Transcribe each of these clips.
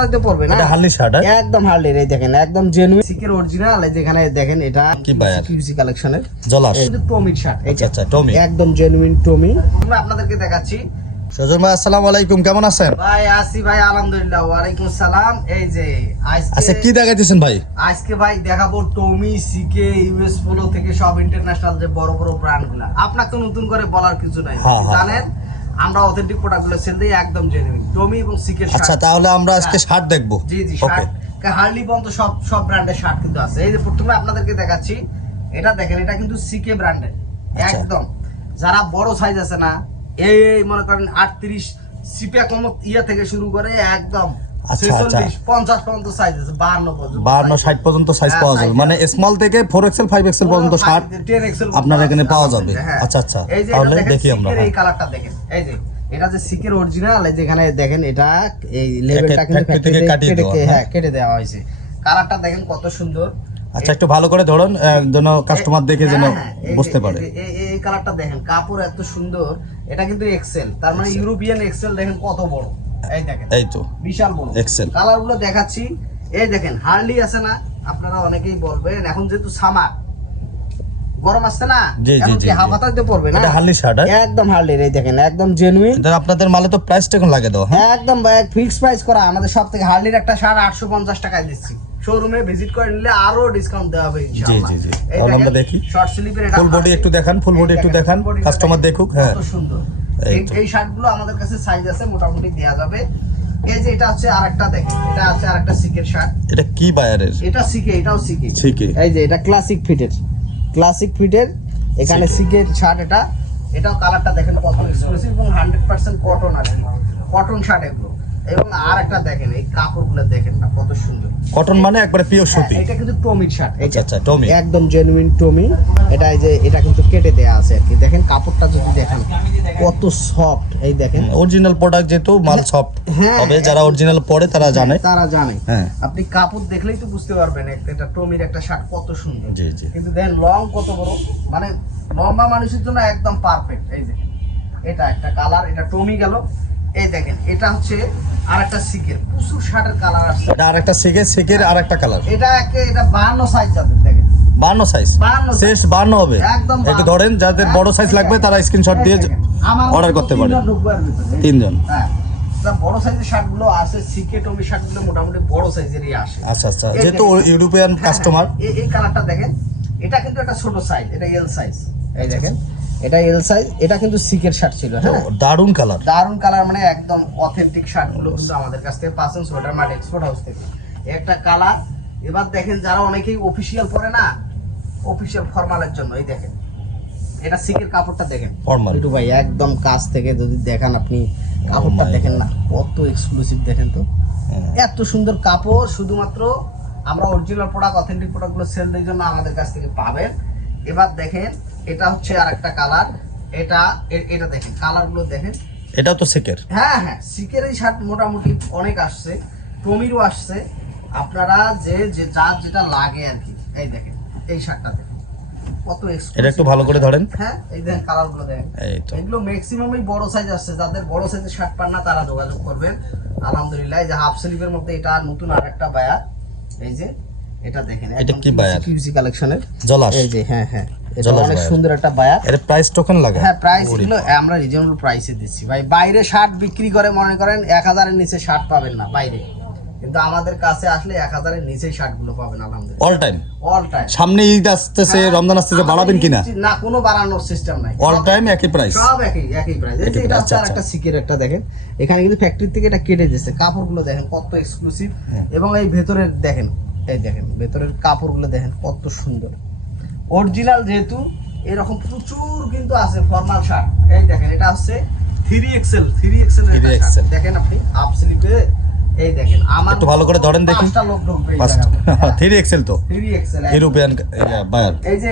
তাতে পড়বে না, এটা হার্লি শার্ট একদম হার্লি। এই দেখেন একদম জেনুইন সিকের অরিজিনাল। যেখানে দেখেন এটা কি বায়ার কিউসি কালেকশনের জলাস, এই টমির শার্ট। আচ্ছা আচ্ছা টমি, একদম জেনুইন টমি। আমরা আপনাদেরকে দেখাচ্ছি। সুজন ভাই আসসালামু আলাইকুম, কেমন আছেন ভাই? আসি ভাই, আলহামদুলিল্লাহ। ওয়ালাইকুম সালাম। এই যে আচ্ছা কি দেখাইতেছেন ভাই? আজকে ভাই দেখাবো টমি, সিকে, ইউএস পোলো থেকে সব ইন্টারন্যাশনাল যে বড় বড় ব্র্যান্ডগুলো। আপনাকে নতুন করে বলার কিছু নাই, জানেন আমরা অথেন্টিক প্রোডাক্টগুলো সেল দিই, একদম জেনুইন টমি এবং সিকের শার্ট। আচ্ছা তাহলে আমরা আজকে শার্ট দেখবো। জি জি, শার্ট হার্লি পর্যন্ত সব ব্র্যান্ডের শার্ট কিন্তু আছে। এই যে প্রথমে আপনাদেরকে দেখাচ্ছি, এটা দেখেন, এটা কিন্তু সিকে ব্র্যান্ডের একদম। যারা বড় সাইজ আছে না, এই মনে করেন 38 সিপিয়া কম ইয়া থেকে শুরু করে একদম 46 50 পর্যন্ত সাইজ আছে, 52 পর্যন্ত, 52 60 পর্যন্ত সাইজ পাওয়া যাবে, মানে স্মল থেকে 4XL 5XL পর্যন্ত শার্ট 10XL আপনার এখানে পাওয়া যাবে। আচ্ছা আচ্ছা, তাহলে দেখি আমরা। এই কালারটা দেখেন, এই যে এটা যে সিকের অরিজিনাল, যেখানে দেখেন এটা এই লেভেলটা কিন্তু কেটে দেওয়া হয়েছে। কালারটা দেখেন কত সুন্দর। আচ্ছা একটু ভালো করে ধরুন যেন কাস্টমার দেখে যেন বুঝতে পারে। এই কালারটা দেখেন, কাপড় এত সুন্দর। এটা কিন্তু এক্সেল, তার মানে ইউরোপিয়ান এক্সেল। দেখেন কত বড়, এই দেখেন, এই তো বিশাল বড় এক্সেল। কালারগুলো দেখাচ্ছি। এই দেখেন হার্লি আছে না, আপনারা অনেকেই বলবেন এখন যেহেতু সামার গরম আসছে না, এখন কি হাওয়া বাতাস দিয়ে পড়বে না, এটা হার্লি শার্ট একদম হার্লি। এই দেখেন একদম জেনুইন। এটা আপনাদের মালে তো প্রাইসটা এখন লাগে দাও, একদম ফিক্স প্রাইস করা। আমাদের সব থেকে হার্লির একটা শার্ট 850 টাকায় দিচ্ছি। শোরুমে ভিজিট করে নিলে আরো ডিসকাউন্ট দেওয়া হবে ইনশাআল্লাহ। জি জি জি, আমরা দেখি শর্ট স্লিপের এটা ফুল বডি একটু দেখান, ফুল বডি একটু দেখান, কাস্টমার দেখুক। হ্যাঁ কত সুন্দর। এই শার্টগুলো আমাদের কাছে সাইজ আছে, মোটামুটি দেয়া যাবে। এই যে এটা হচ্ছে আরেকটা, দেখেন এটা আছে আরেকটা সিকের শার্ট। এটা কি বায়ারের? এটা সিকে, এটাও সিকে। সিকে, এই যে এটা ক্লাসিক ফিটের এখানে সিকের শার্ট। এটাও কালারটা দেখেন কত এক্সক্লুসিভ এবং 100% কটন আছে, কটন শার্ট এগুলো। এবং আর একটা দেখেন, এই কাপড়গুলো দেখেন না কত সুন্দর। কটন মানে একবারে পিওর সুতি। এটা কিন্তু টমির শার্ট। আচ্ছা আচ্ছা টমি, একদম জেনুইন টমি। এটা এই যে এটা কিন্তু কেটে দেয়া আছে আর কি। দেখেন কাপড়টা যদি দেখেন কত সফট। এই দেখেন অরিজিনাল প্রোডাক্ট, যেহেতু মাল সফট হবে, যারা অরিজিনাল পরে তারা জানে। হ্যাঁ, আপনি কাপড় দেখলেই তো বুঝতে পারবেন এটা টমির একটা শার্ট কত সুন্দর। জি জি, কিন্তু দেখেন লং কত বড়, মানে লম্বা মানুষের জন্য একদম পারফেক্ট। এই দেখেন এটা একটা কালার, এটা টমি গেল। এই দেখেন এটা হচ্ছে আরেকটা সিকের, প্রচুর শার্টের কালার আসছে। এটা আরেকটা সিকের আরেকটা কালার। এটা 52 সাইজ যাদের, দেখেন 52 সাইজ, শেষ 52 হবে। একটু ধরেন, যাদের বড় সাইজ লাগবে তারা স্ক্রিনশট দিয়ে অর্ডার করতে পারে। 3 জন। হ্যাঁ, বড় সাইজের শার্টগুলো আছে, সিকে টমি শার্টগুলো মোটামুটি বড় সাইজেরই আসে। আচ্ছা আচ্ছা, যেহেতু ইউরোপিয়ান কাস্টমার। এই কালারটা দেখেন, এটা কিন্তু একটা ছোট সাইজ, এটা এল সাইজ। এই দেখেন এটা এল সাইজ, এটা কিন্তু সিকের শার্ট ছিল। হ্যাঁ, দারুন কালার, মানে একদম অথেন্টিক শার্টগুলো কিন্তু আমাদের কাছ থেকে পাচ্ছেন সোয়েটার মার্ট এক্সপোর্ট হাউস থেকে। একটা কালার। এবার দেখেন যারা অনেকেই অফিশিয়াল পরে না, অফিশিয়াল ফর্মালের জন্য, এই দেখেন এটা সিকের কাপড়টা দেখেন একটু ভাই, একদম কাছ থেকে যদি দেখেন আপনি কাপড়টা দেখেন না কত এক্সক্লুসিভ। দেখেন তো এত সুন্দর কাপড়। শুধুমাত্র আমরা অরিজিনাল প্রোডাক্ট, অথেন্টিক প্রোডাক্টগুলো সেল দেওয়ার জন্য আমাদের কাছ থেকে পাবেন। এবার দেখেন এটা হচ্ছে আরেকটা কালার। এটা দেখেন কালারগুলো দেখেন, এটা তো সিকের। হ্যাঁ হ্যাঁ, সিকের এই শার্ট মোটামুটি অনেক আসছে, টমিরও আসছে। আপনারা যে যার যেটা লাগে আর কি। এই দেখেন এই শার্টটা দেখেন কত এক্সক্লুসিভ। এটা একটু ভালো করে ধরেন। হ্যাঁ, এই দেখেন কালারগুলো দেখেন। এগুলো ম্যাক্সিমামই বড় সাইজ আসছে। যাদের বড় সাইজের শার্ট পান না তারা যোগাযোগ করবেন। আলহামদুলিল্লাহ, এই যে হাফ স্লিভের মধ্যে এটা নতুন আরেকটা বায়ার। এই যে এটা দেখেন, এটা কি বায়ার? কিউসি কালেকশনের জলাস। এই যে হ্যাঁ হ্যাঁ, এটা অনেক সুন্দর একটা বায়ার। এর প্রাইস টোকেন লাগে? হ্যাঁ, প্রাইস গুলো আমরা রিজনেবল প্রাইসে দিচ্ছি ভাই। বাইরে শার্ট বিক্রি করে মনে করেন 1000 এর নিচে শার্ট পাবেন না বাইরে, কিন্তু আমাদের কাছে আসলে 1000 এর নিচেই শার্ট গুলো পাবেন আলহামদুলিল্লাহ। অল টাইম সামনে ঈদ আসতেছে, রমজান আসতেছে, বাড়াবেন কিনা? না, কোনো বাড়ানোর সিস্টেম নাই, অল টাইম একই প্রাইস, সব একই প্রাইস। এটা হচ্ছে আরেকটা সিকের একটা দেখেন, এখানে কিন্তু ফ্যাক্টরি থেকে এটা কেটে দিয়েছে। কাপড়গুলো দেখেন কত এক্সক্লুসিভ। এবং এই ভেতরের দেখেন, এই দেখেন ভেতরের কাপড়গুলো দেখেন কত সুন্দর। অরিজিনাল যেহেতু এরকম প্রচুর কিন্তু আছে ফর্মাল শার্ট। এই দেখেন এটা হচ্ছে 3XL দেখেন আপনি হাফ স্লিভে। এই দেখেন আমার একটু ভালো করে ধরেন দেখি, 5টা লোক ঢুকবে। 3XL তো 3XL ইউরোপিয়ান বায়ার। এই যে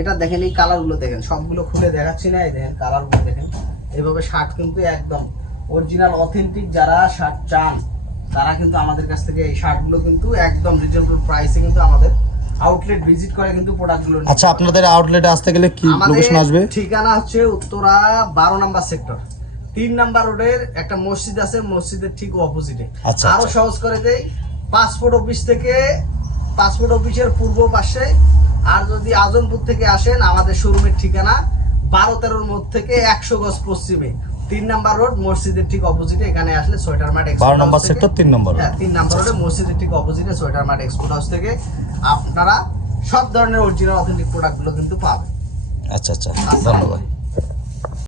এটা দেখেন, এই কালারগুলো দেখেন, সবগুলো খুলে দেখাচ্ছি না। এই দেখেন কালারগুলো দেখেন। এইভাবে শার্ট কিন্তু একদম অরিজিনাল অথেন্টিক যারা শার্ট চান তারা কিন্তু আমাদের কাছ থেকে এই শার্টগুলো কিন্তু একদম রিজনেবল প্রাইসে কিন্তু আমাদের আউটলেট ভিজিট করে কিন্তু প্রোডাক্টগুলো। আচ্ছা, আপনাদের আউটলেটে আসতে গেলে কি লোকেশন আসবে? ঠিকানা হচ্ছে উত্তরা 12 নম্বর সেক্টর, 3 নাম্বার রোডের একটা মসজিদ আছে, মসজিদের ঠিক অপোজিটে। আচ্ছা, আরো আচ্ছা। সহজ করে দেই, পাসপোর্ট অফিস থেকে, পাসপোর্ট অফিসের পূর্ব পাশে, আর যদি আজমপুর থেকে আসেন আমাদের শোরুমের ঠিকানা 12-13 মোড় থেকে 100 গজ পশ্চিমে 3 নাম্বার রোড, মসজিদের ঠিক অপোজিটে। এখানে আসলে সোয়েটার মার্ট 12 নম্বর সেক্টর 3 নম্বর। হ্যাঁ 3 নাম্বার রোডে মসজিদের ঠিক অপোজিটে সোয়েটার মার্ট এক্সপোর্ট হাউস থেকে আপনারা সব ধরনের অরিজিনাল অথেন্টিক প্রোডাক্টগুলো কিন্তু পাবেন। আচ্ছা আচ্ছা, ধন্যবাদ।